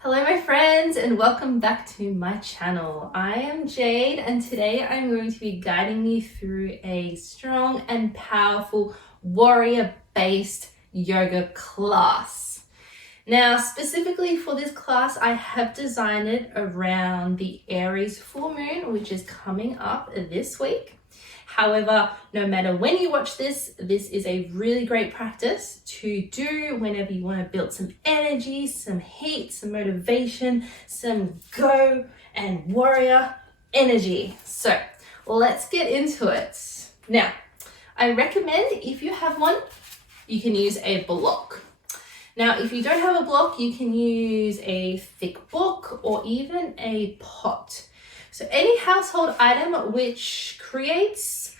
Hello my friends and welcome back to my channel. I am Jade and today I'm going to be guiding you through a strong and powerful warrior-based yoga class. Now specifically for this class I have designed it around the Aries full moon, which is coming up this week. However, no matter when you watch this is a really great practice to do whenever you want to build some energy, some heat, some motivation, some go and warrior energy. So let's get into it. Now, I recommend if you have one, you can use a block. Now, if you don't have a block, you can use a thick book or even a pot. So any household item which creates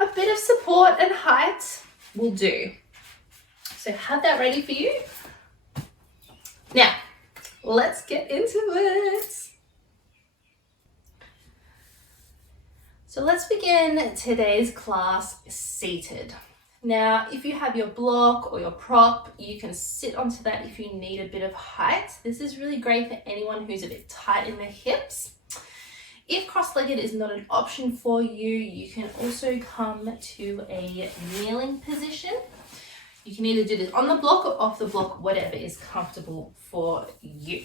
a bit of support and height will do. So have that ready for you. Now, let's get into it. So let's begin today's class seated. Now, if you have your block or your prop, you can sit onto that if you need a bit of height. This is really great for anyone who's a bit tight in the hips. If cross-legged is not an option for you, you can also come to a kneeling position. You can either do this on the block or off the block, whatever is comfortable for you.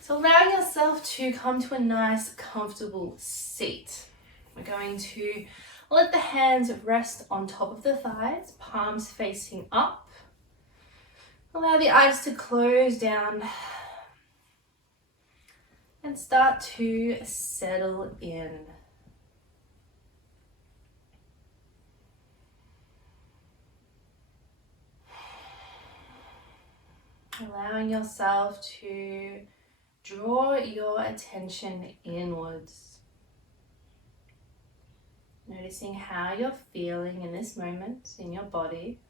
So allowing yourself to come to a nice, comfortable seat. We're going to let the hands rest on top of the thighs, palms facing up. Allow the eyes to close down and start to settle in. Allowing yourself to draw your attention inwards. Noticing how you're feeling in this moment in your body.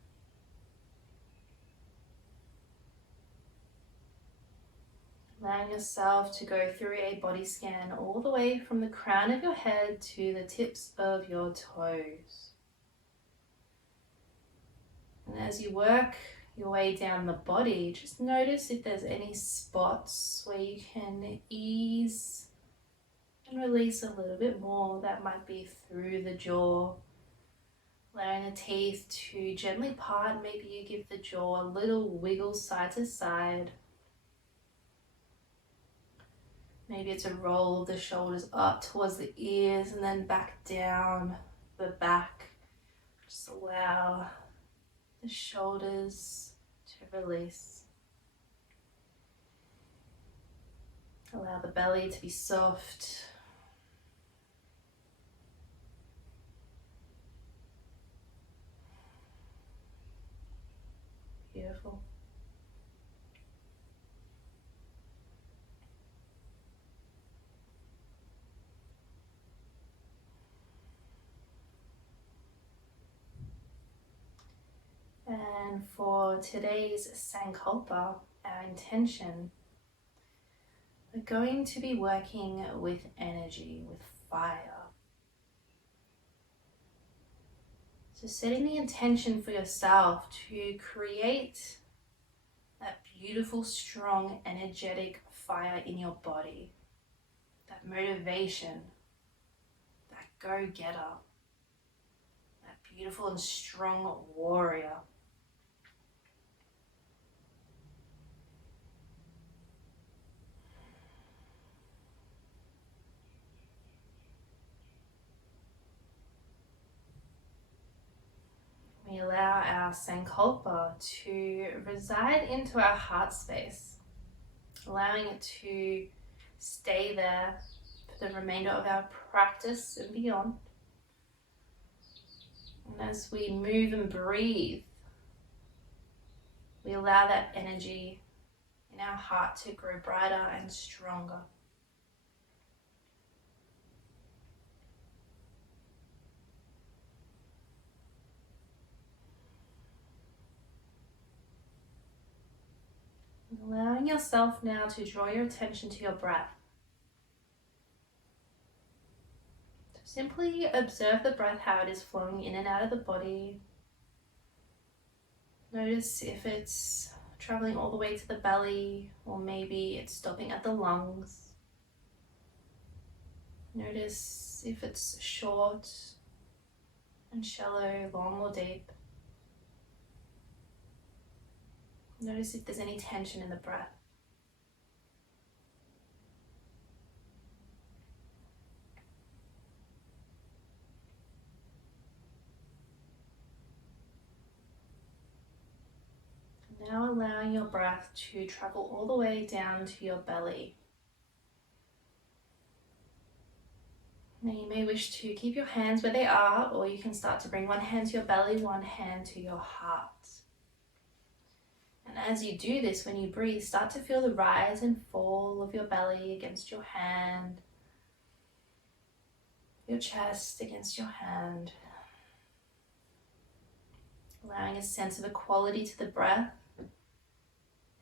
Allowing yourself to go through a body scan all the way from the crown of your head to the tips of your toes. And as you work your way down the body, just notice if there's any spots where you can ease and release a little bit more. That might be through the jaw. Allowing the teeth to gently part. Maybe you give the jaw a little wiggle side to side. Maybe it's a roll of the shoulders up towards the ears and then back down the back. Just allow the shoulders to release. Allow the belly to be soft. Beautiful. And for today's Sankalpa, our intention, we're going to be working with energy, with fire. So setting the intention for yourself to create that beautiful, strong, energetic fire in your body, that motivation, that go-getter, that beautiful and strong warrior. We allow our Sankalpa to reside into our heart space, allowing it to stay there for the remainder of our practice and beyond. And as we move and breathe, we allow that energy in our heart to grow brighter and stronger. Allowing yourself now to draw your attention to your breath. So simply observe the breath, how it is flowing in and out of the body. Notice if it's traveling all the way to the belly, or maybe it's stopping at the lungs. Notice if it's short and shallow, long or deep. Notice if there's any tension in the breath. Now allowing your breath to travel all the way down to your belly. Now you may wish to keep your hands where they are, or you can start to bring one hand to your belly, one hand to your heart. And as you do this, when you breathe, start to feel the rise and fall of your belly against your hand, your chest against your hand, allowing a sense of equality to the breath.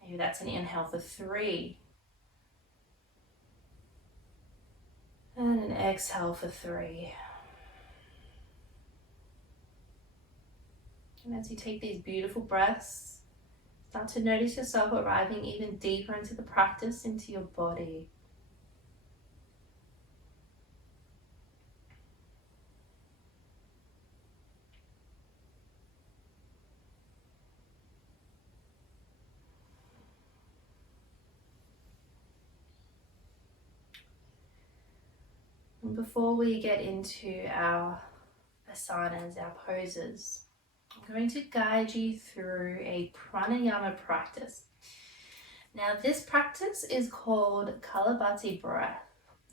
Maybe that's an inhale for 3. And an exhale for 3. And as you take these beautiful breaths, start to notice yourself arriving even deeper into the practice, into your body. And before we get into our asanas, our poses, I'm going to guide you through a pranayama practice. Now this practice is called cultivate breath,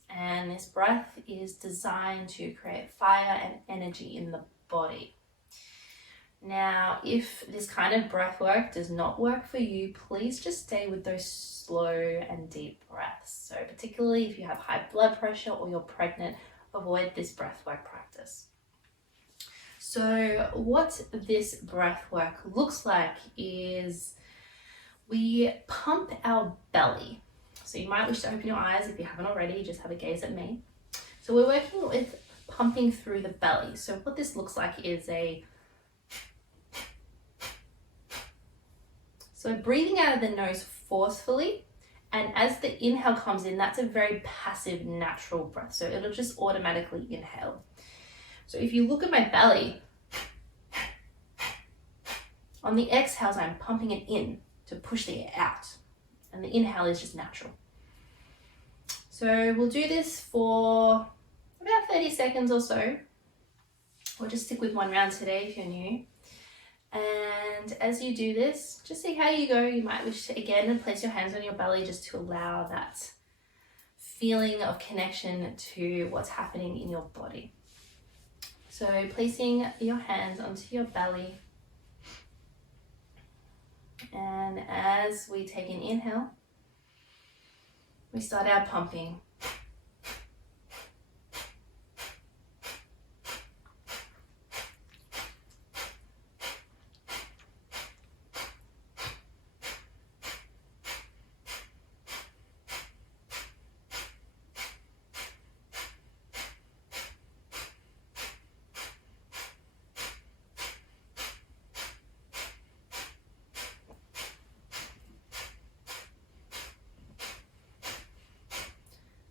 and this breath is designed to create fire and energy in the body. Now, if this kind of breath work does not work for you, please just stay with those slow and deep breaths. So particularly if you have high blood pressure or you're pregnant, avoid this breath work practice. So what this breath work looks like is we pump our belly. So you might wish to open your eyes if you haven't already, just have a gaze at me. So we're working with pumping through the belly. So what this looks like is so breathing out of the nose forcefully, and as the inhale comes in, that's a very passive, natural breath. So it'll just automatically inhale. So if you look at my belly, on the exhales, I'm pumping it in to push the air out, and the inhale is just natural. So we'll do this for about 30 seconds or so. We'll just stick with one round today if you're new. And as you do this, just see how you go. You might wish to again place your hands on your belly just to allow that feeling of connection to what's happening in your body. So placing your hands onto your belly, and as we take an inhale, we start our pumping.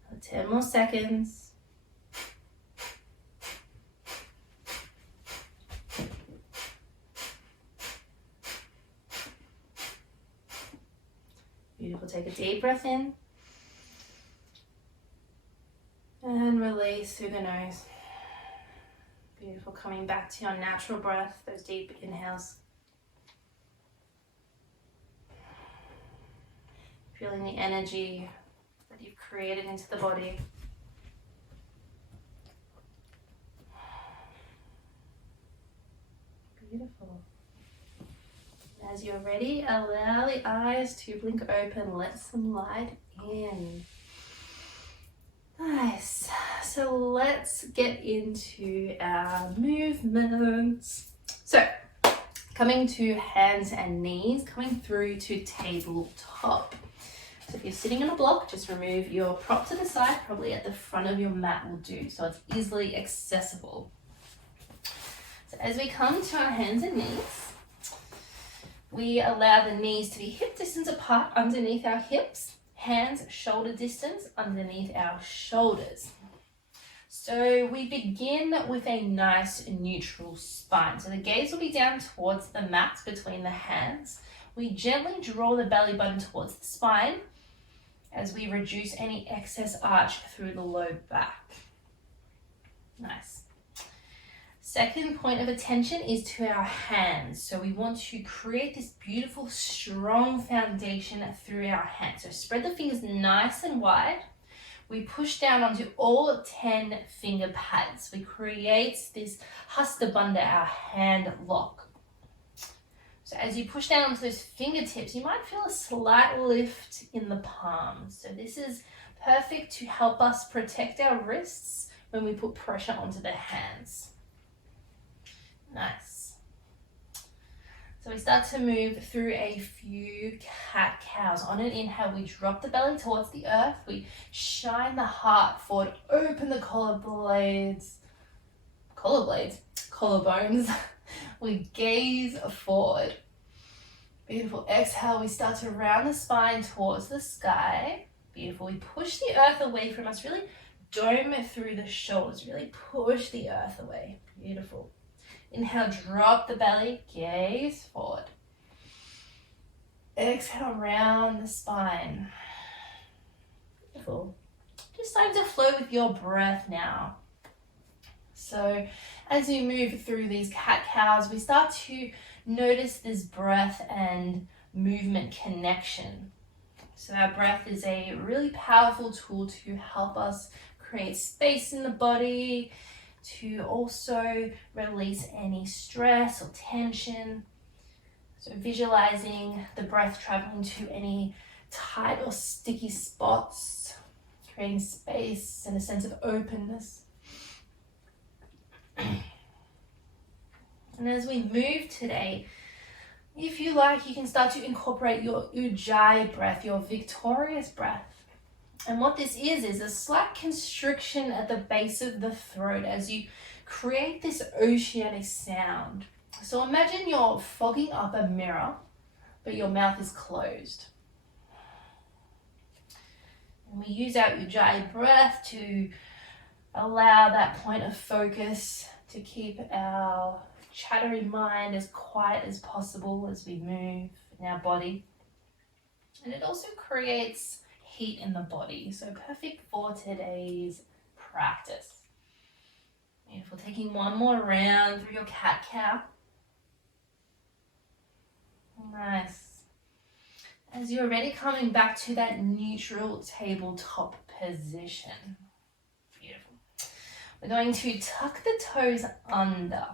For 10 more seconds. Beautiful. Take a deep breath in and release through the nose. Beautiful. Coming back to your natural breath, those deep inhales. Feeling the energy that you've created into the body. Beautiful. As you're ready, allow the eyes to blink open. Let some light in. Nice. So let's get into our movements. So coming to hands and knees, coming through to tabletop. So if you're sitting on a block, just remove your prop to the side, probably at the front of your mat will do, so it's easily accessible. So as we come to our hands and knees, We allow the knees to be hip distance apart underneath our hips, hands shoulder distance underneath our shoulders. So we begin with a nice neutral spine. So the gaze will be down towards the mat between the hands. We gently draw the belly button towards the spine as we reduce any excess arch through the low back. Nice. Second point of attention is to our hands. So we want to create this beautiful, strong foundation through our hands. So spread the fingers nice and wide. We push down onto all 10 finger pads. We create this Hasta Bandha, our hand lock. So as you push down onto those fingertips, you might feel a slight lift in the palms. So this is perfect to help us protect our wrists when we put pressure onto the hands. Nice. So we start to move through a few cat-cows. On an inhale, we drop the belly towards the earth. We shine the heart forward, open the collarbones. We gaze forward. Beautiful. Exhale, we start to round the spine towards the sky. Beautiful. We push the earth away from us. Really dome through the shoulders. Really push the earth away. Beautiful. Inhale, drop the belly, gaze forward. Exhale, round the spine. Beautiful. Just starting to flow with your breath now. So as you move through these cat-cows, we start to notice this breath and movement connection. So our breath is a really powerful tool to help us create space in the body, to also release any stress or tension. So visualizing the breath traveling to any tight or sticky spots, creating space and a sense of openness. And as we move today, if you like, you can start to incorporate your Ujjayi breath, your victorious breath. And what this is a slight constriction at the base of the throat as you create this oceanic sound. So imagine you're fogging up a mirror, but your mouth is closed. And we use our Ujjayi breath to allow that point of focus to keep our chattery mind as quiet as possible as we move in our body. And it also creates heat in the body, so perfect for today's practice. Beautiful. Taking one more round through your cat-cow. Nice. As you're ready, coming back to that neutral tabletop position. Beautiful. We're going to tuck the toes under.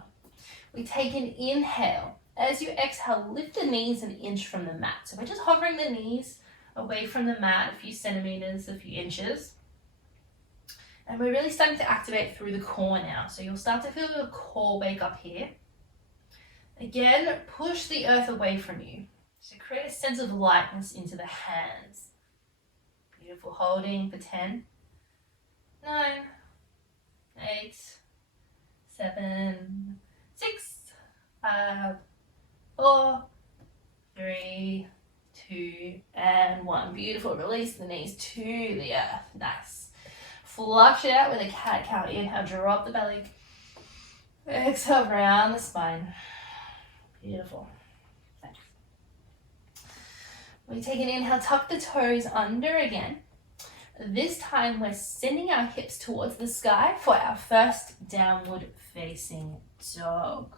We take an inhale. As you exhale, lift the knees an inch from the mat. So we're just hovering the knees away from the mat a few centimeters, a few inches. And we're really starting to activate through the core now. So you'll start to feel your core wake up here. Again, push the earth away from you. So create a sense of lightness into the hands. Beautiful. Holding for 10, 9, 8, 7, 6, 5, 4, 3, 2, and 1. Beautiful. Release the knees to the earth. Nice. Flush it out with a cat-cow. Inhale, drop the belly. Exhale, round the spine. Beautiful. Thanks. We take an inhale, tuck the toes under again. This time we're sending our hips towards the sky for our first downward facing dog.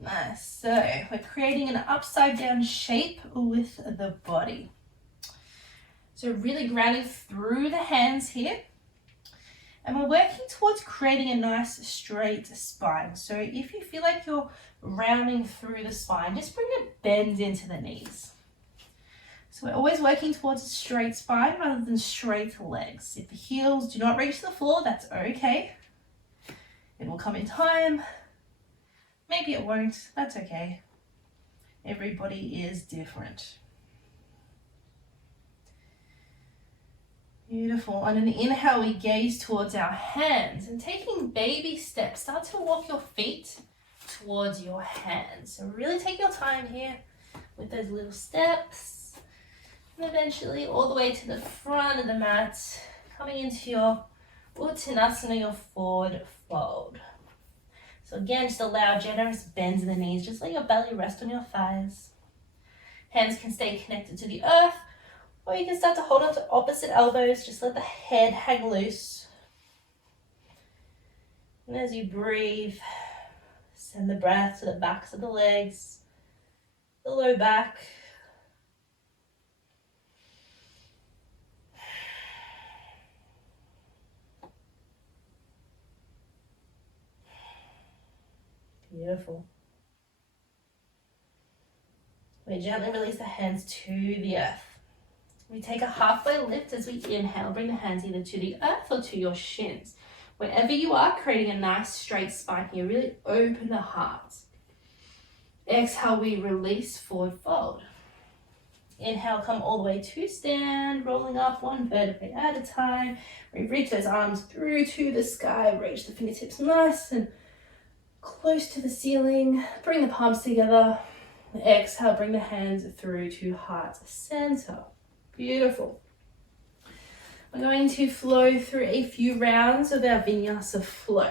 Nice. So we're creating an upside down shape with the body. So really grounding through the hands here. And we're working towards creating a nice straight spine. So if you feel like you're rounding through the spine, just bring a bend into the knees. So we're always working towards a straight spine rather than straight legs. If the heels do not reach the floor, that's okay. It will come in time. Maybe it won't, that's okay. Everybody is different. Beautiful. On an inhale, we gaze towards our hands and taking baby steps, start to walk your feet towards your hands. So really take your time here with those little steps. And eventually all the way to the front of the mat, coming into your Uttanasana, your forward fold. So again, just allow generous bends in the knees. Just let your belly rest on your thighs. Hands can stay connected to the earth, or you can start to hold on to opposite elbows. Just let the head hang loose. And as you breathe, send the breath to the backs of the legs, the low back. Beautiful. We gently release the hands to the earth. We take a halfway lift as we inhale. Bring the hands either to the earth or to your shins. Wherever you are, creating a nice straight spine here. Really open the heart. Exhale, we release, forward fold. Inhale, come all the way to stand, rolling up one vertebrae at a time. We reach those arms through to the sky. Reach the fingertips nice and close to the ceiling. Bring the palms together. Exhale, bring the hands through to heart center. Beautiful. We're going to flow through a few rounds of our vinyasa flow.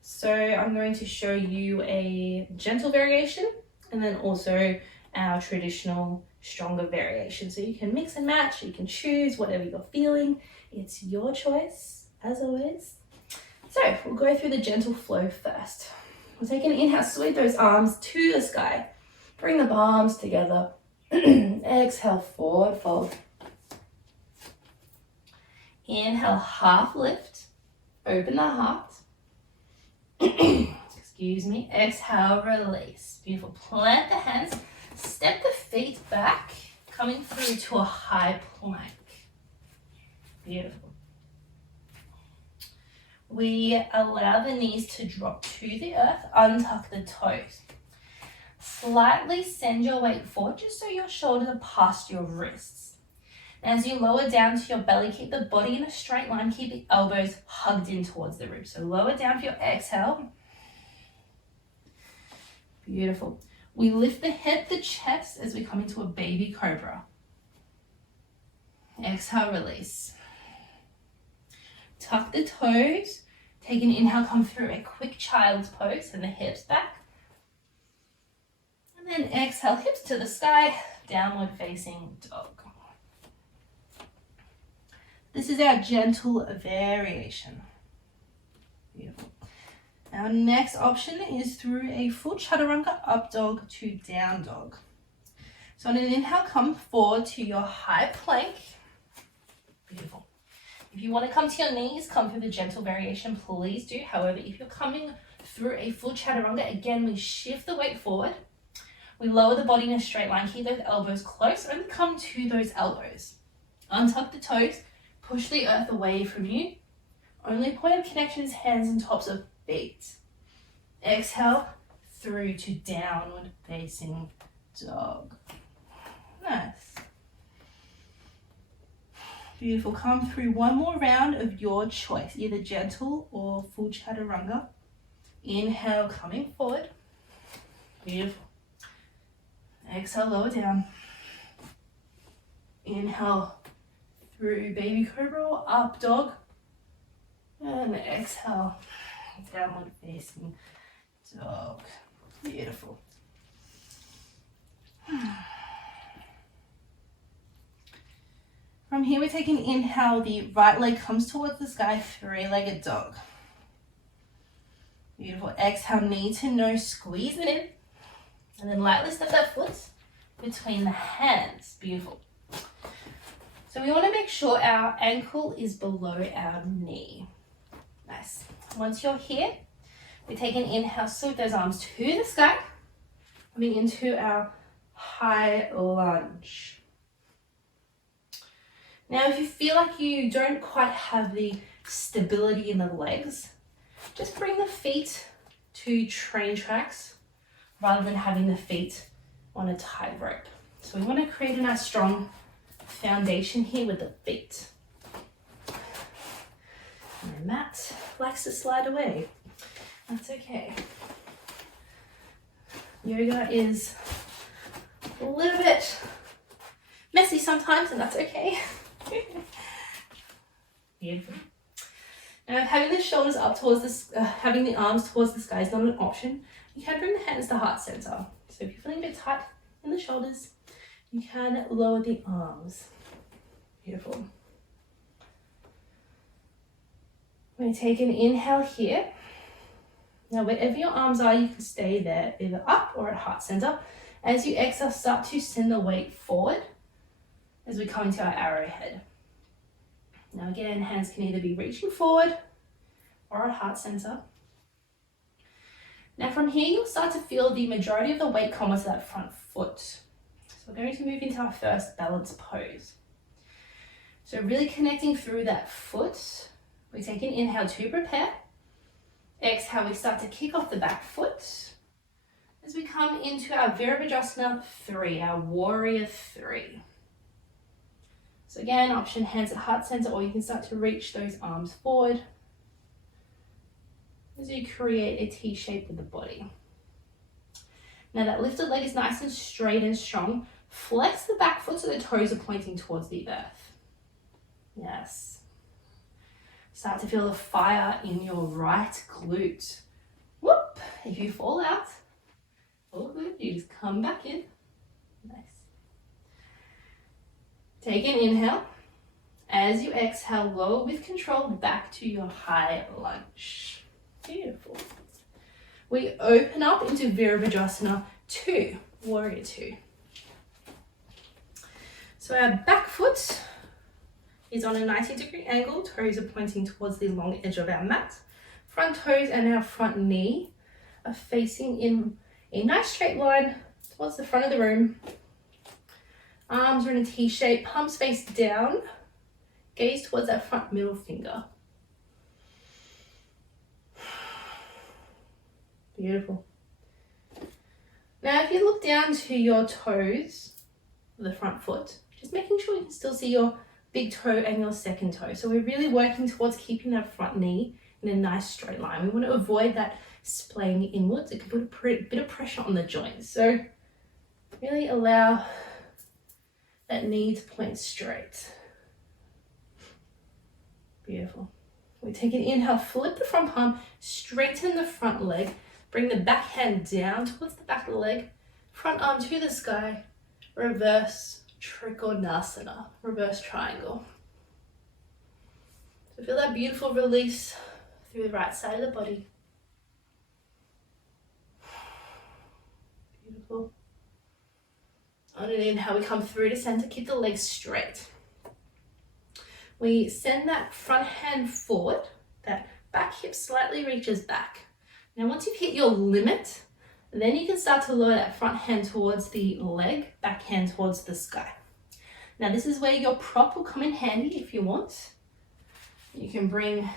So I'm going to show you a gentle variation and then also our traditional stronger variation. So you can mix and match, you can choose whatever you're feeling. It's your choice, as always. So we'll go through the gentle flow first. We'll take an inhale, sweep those arms to the sky. Bring the palms together. Exhale, forward fold. Inhale, half lift. Open the heart. Excuse me. Exhale, release. Beautiful. Plant the hands. Step the feet back, coming through to a high plank. Beautiful. We allow the knees to drop to the earth. Untuck the toes. Slightly send your weight forward just so your shoulders are past your wrists. As you lower down to your belly, keep the body in a straight line. Keep the elbows hugged in towards the ribs. So lower down for your exhale. Beautiful. We lift the head, the chest as we come into a baby cobra. Exhale, release. Tuck the toes. Take an inhale, come through a quick child's pose and the hips back. And then exhale, hips to the sky, downward facing dog. This is our gentle variation. Beautiful. Our next option is through a full chaturanga, up dog to down dog. So on an inhale, come forward to your high plank. Beautiful. If you want to come to your knees, come through the gentle variation, please do. However, if you're coming through a full chaturanga, again, we shift the weight forward. We lower the body in a straight line, keep those elbows close, only come to those elbows. Untuck the toes, push the earth away from you. Only point of connection is hands and tops of feet. Exhale, through to downward facing dog. Nice. Beautiful. Come through one more round of your choice, either gentle or full chaturanga. Inhale, coming forward. Beautiful. Exhale, lower down. Inhale through baby cobra or up dog. And exhale, downward facing dog. Beautiful. From here, we take an inhale. The right leg comes towards the sky, three-legged dog. Beautiful. Exhale, knee to nose, squeeze it in. And then lightly step that foot between the hands. Beautiful. So we want to make sure our ankle is below our knee. Nice. Once you're here, we take an inhale, sweep those arms to the sky, coming into our high lunge. Now, if you feel like you don't quite have the stability in the legs, just bring the feet to train tracks rather than having the feet on a tight rope. So we want to create a nice strong foundation here with the feet. My mat likes to slide away. That's okay. Yoga is a little bit messy sometimes, and that's okay. Beautiful. Now, if having the shoulders up towards this, having the arms towards the sky is not an option, you can bring the hands to heart center. So if you're feeling a bit tight in the shoulders, you can lower the arms. Beautiful. We're going to take an inhale here. Now, wherever your arms are, you can stay there, either up or at heart center. As you exhale, start to send the weight forward as we come into our arrowhead. Now again, hands can either be reaching forward or at heart center. Now from here, you'll start to feel the majority of the weight come onto that front foot. So we're going to move into our first balance pose. So really connecting through that foot. We take an inhale to prepare. Exhale, we start to kick off the back foot as we come into our Virabhadrasana 3, our warrior 3. So again, option hands at heart center, or you can start to reach those arms forward as you create a T shape with the body. Now that lifted leg is nice and straight and strong. Flex the back foot so the toes are pointing towards the earth. Yes. Start to feel the fire in your right glute. Whoop! If you fall out, all good, you just come back in. Nice. Take an inhale. As you exhale, lower with control back to your high lunge. Beautiful. We open up into Virabhadrasana 2, warrior 2. So our back foot is on a 90-degree angle, toes are pointing towards the long edge of our mat. Front toes and our front knee are facing in a nice straight line towards the front of the room. Arms are in a T shape, palms face down, gaze towards that front middle finger. Beautiful. Now if you look down to your toes, the front foot, just making sure you can still see your big toe and your second toe. So we're really working towards keeping that front knee in a nice straight line. We want to avoid that splaying inwards. It can put a bit of pressure on the joints. So really allow that knee to point straight. Beautiful. We take an inhale, flip the front palm, straighten the front leg, bring the back hand down towards the back of the leg, front arm to the sky, reverse Trikonasana, reverse triangle. So feel that beautiful release through the right side of the body. Beautiful. On an inhale, we come through to center, keep the legs straight. We send that front hand forward, that back hip slightly reaches back. Now once you've hit your limit, then you can start to lower that front hand towards the leg, back hand towards the sky. Now this is where your prop will come in handy if you want. You can bring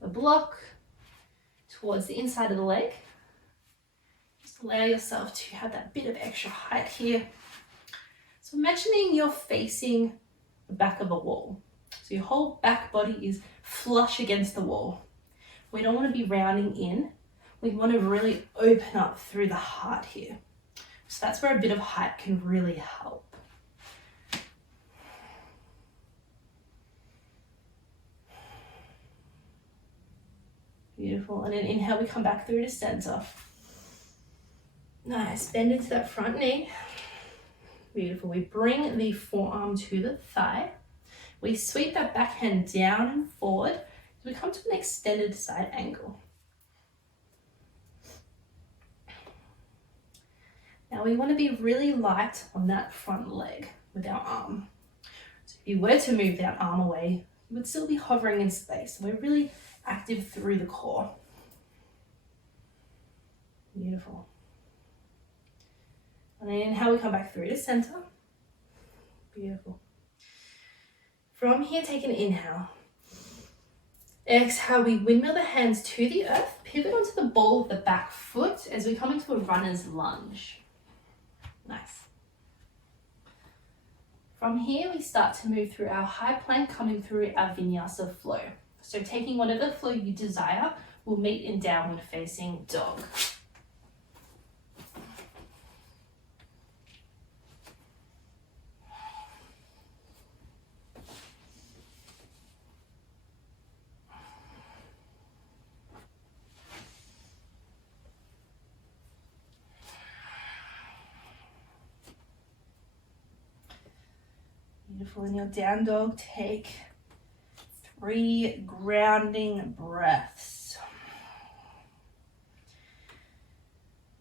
the block towards the inside of the leg. Just allow yourself to have that bit of extra height here. So imagining you're facing the back of a wall. So your whole back body is flush against the wall. We don't want to be rounding in. We want to really open up through the heart here. So that's where a bit of height can really help. Beautiful. And then inhale, we come back through to center. Nice. Bend into that front knee. Beautiful. We bring the forearm to the thigh. We sweep that back hand down and forward. We come to an extended side angle. Now we want to be really light on that front leg with our arm. So if you were to move that arm away, you would still be hovering in space. We're really active through the core. Beautiful. And then inhale, we come back through to center. Beautiful. From here, take an inhale. Exhale, we windmill the hands to the earth, pivot onto the ball of the back foot as we come into a runner's lunge. Nice. From here, we start to move through our high plank, coming through our vinyasa flow. So taking whatever flow you desire, we'll meet in downward facing dog. Beautiful. In your down dog, take 3 grounding breaths.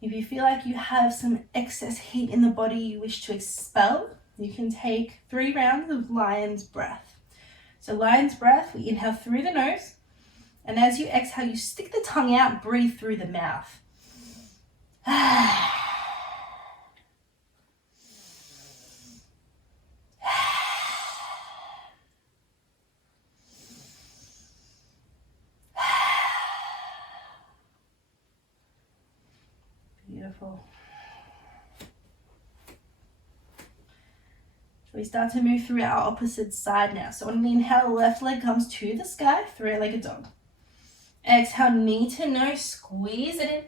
If you feel like you have some excess heat in the body you wish to expel, you can take 3 rounds of lion's breath. So lion's breath, we inhale through the nose, and as you exhale, you stick the tongue out, breathe through the mouth. Beautiful. We start to move through our opposite side now. So on the inhale, left leg comes to the sky, 3-legged dog. Exhale, knee to nose, squeeze it in.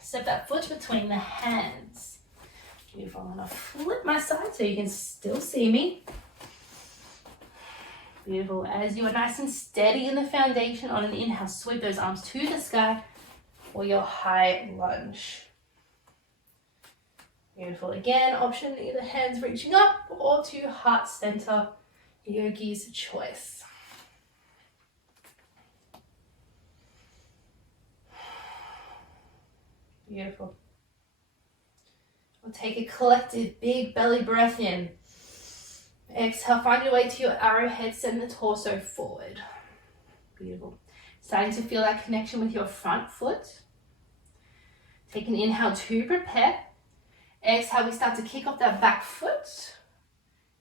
Step that foot between the hands. Beautiful. I'm gonna flip my side so you can still see me. Beautiful. As you are nice and steady in the foundation, on an inhale, sweep those arms to the sky for your high lunge. Beautiful. Again, option either hands reaching up or to heart center, yogi's choice. Beautiful. We'll take a collective big belly breath in. Exhale, find your way to your arrowhead, send the torso forward. Beautiful. Starting to feel that connection with your front foot. Take an inhale to prepare. Exhale, we start to kick off that back foot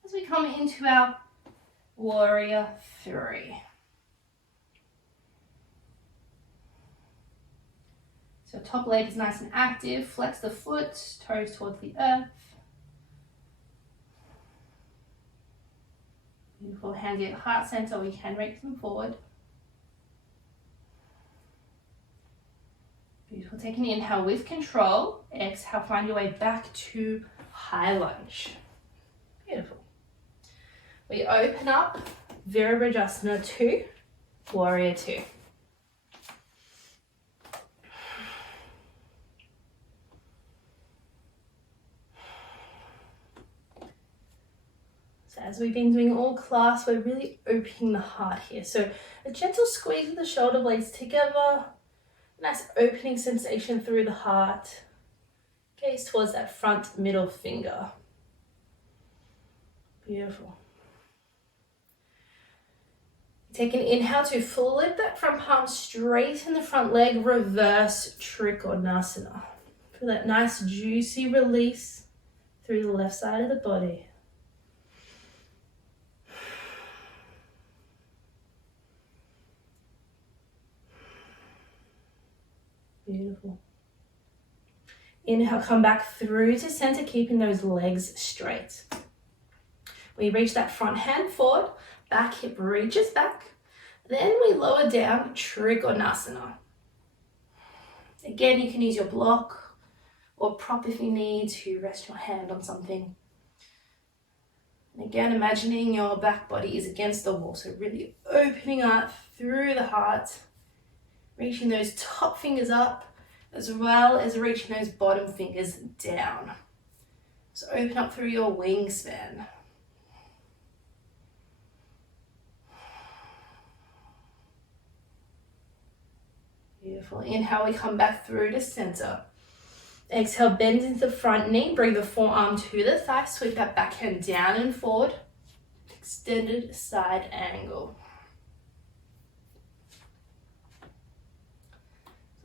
as we come into our warrior 3. So top leg is nice and active. Flex the foot, toes towards the earth. Beautiful. Hands at heart center, we can reach them forward. Beautiful. Take an inhale with control. Exhale, find your way back to high lunge. Beautiful. We open up Virabhadrasana 2, Warrior 2. So as we've been doing all class, we're really opening the heart here. So a gentle squeeze of the shoulder blades together. Nice opening sensation through the heart. Gaze towards that front middle finger. Beautiful. Take an inhale to flip that front palm, straighten the front leg, reverse Trikonasana. Feel that nice juicy release through the left side of the body. Beautiful. Inhale, come back through to center, keeping those legs straight. We reach that front hand forward, back hip reaches back. Then we lower down Trikonasana. Again, you can use your block or prop if you need to rest your hand on something. And again, imagining your back body is against the wall. So really opening up through the heart. Reaching those top fingers up, as well as reaching those bottom fingers down. So open up through your wingspan. Beautiful. Inhale, we come back through to center. Exhale, bend into the front knee, bring the forearm to the thigh, sweep that backhand down and forward. Extended side angle.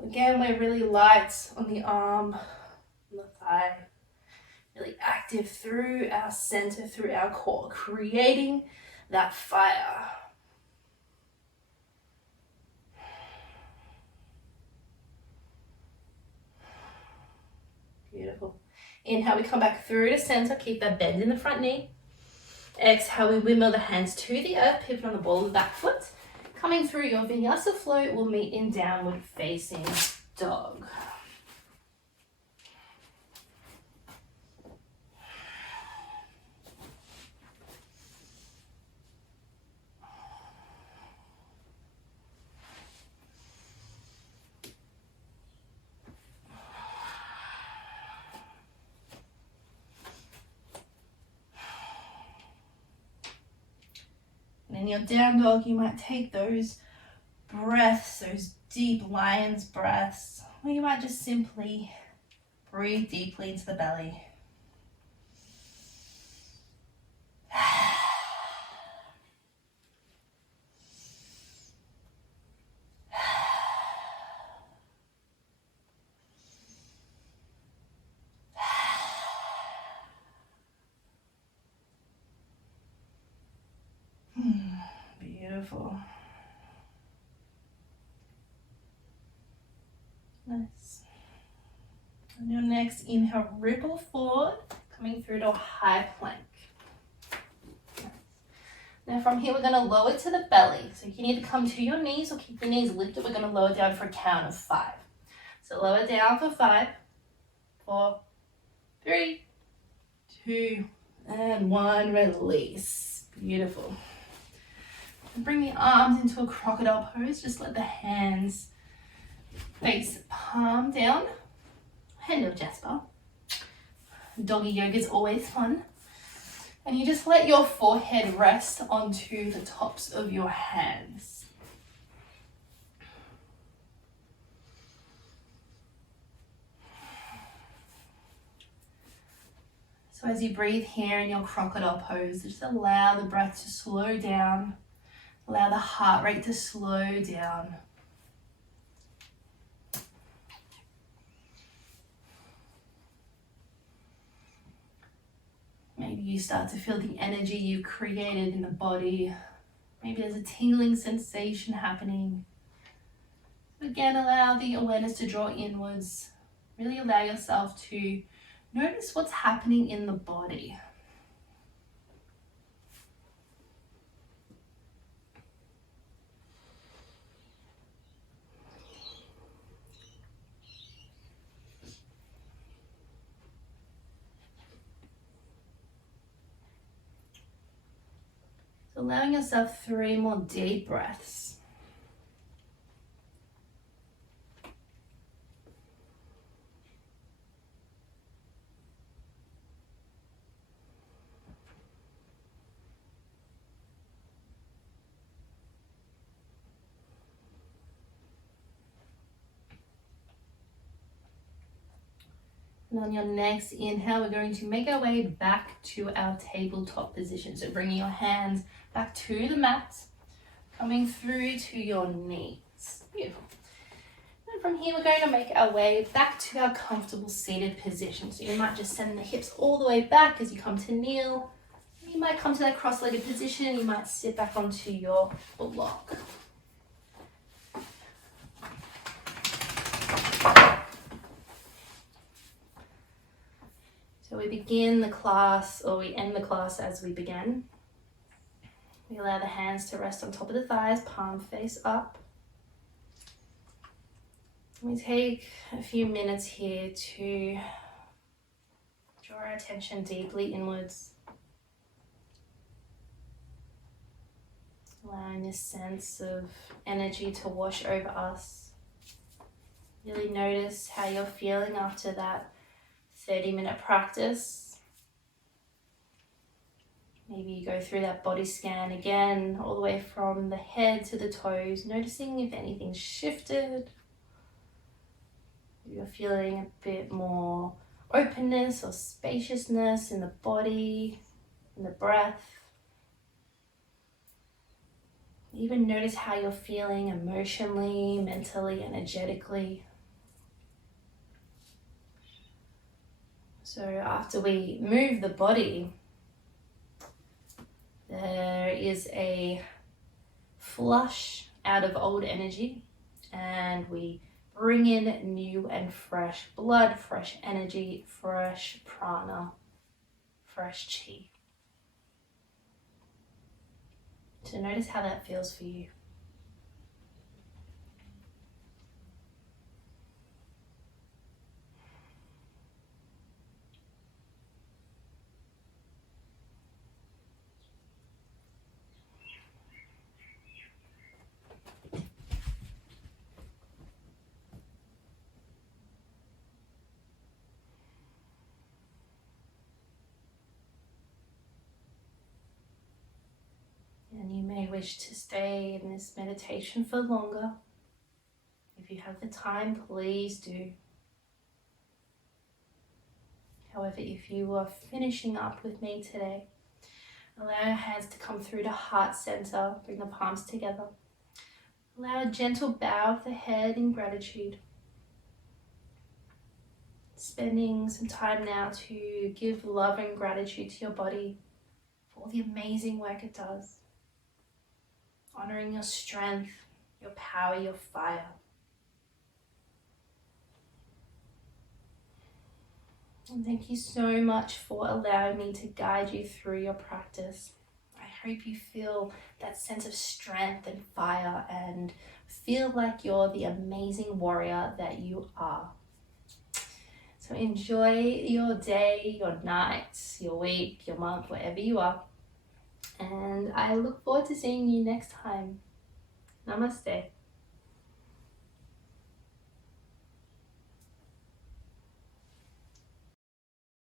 Again, we're really light on the arm, on the thigh, really active through our center, through our core, creating that fire. Beautiful. Inhale, we come back through to center, keep that bend in the front knee. Exhale, we windmill the hands to the earth, pivot on the ball of the back foot. Coming through your vinyasa flow, we'll meet in downward facing dog. in your down dog, you might take those breaths, those deep lion's breaths, or you might just simply breathe deeply into the belly. Beautiful. Nice. On your next inhale, ripple forward, coming through to a high plank. Now from here, we're going to lower to the belly. So you can either come to your knees or keep your knees lifted. We're going to lower down for a count of 5. So lower down for 5, 4, 3, 2, and 1. Release. Beautiful. And bring the arms into a crocodile pose. Just let the hands face palm down. Hello, Jasper. Doggy yoga is always fun. And you just let your forehead rest onto the tops of your hands. So as you breathe here in your crocodile pose, just allow the breath to slow down. Allow the heart rate to slow down. Maybe you start to feel the energy you created in the body. Maybe there's a tingling sensation happening. Again, allow the awareness to draw inwards. Really allow yourself to notice what's happening in the body. So allowing yourself 3 more deep breaths. And on your next inhale, we're going to make our way back to our tabletop position. So bringing your hands back to the mat, coming through to your knees. Beautiful. And from here, we're going to make our way back to our comfortable seated position. So you might just send the hips all the way back as you come to kneel. You might come to that cross-legged position. You might sit back onto your block. So we begin the class, or we end the class as we began. We allow the hands to rest on top of the thighs, palm face up. We take a few minutes here to draw our attention deeply inwards. Allowing this sense of energy to wash over us. Really notice how you're feeling after that 30-minute practice. Maybe you go through that body scan again, all the way from the head to the toes, noticing if anything's shifted. If you're feeling a bit more openness or spaciousness in the body, in the breath. Even notice how you're feeling emotionally, mentally, energetically. So after we move the body, there is a flush out of old energy, and we bring in new and fresh blood, fresh energy, fresh prana, fresh chi. So notice how that feels for you. may wish to stay in this meditation for longer. If you have the time, please do. However, if you are finishing up with me today, allow your hands to come through to heart center, bring the palms together. Allow a gentle bow of the head in gratitude. Spending some time now to give love and gratitude to your body for all the amazing work it does. Honoring your strength, your power, your fire. And thank you so much for allowing me to guide you through your practice. I hope you feel that sense of strength and fire and feel like you're the amazing warrior that you are. So enjoy your day, your night, your week, your month, wherever you are. And I look forward to seeing you next time. Namaste.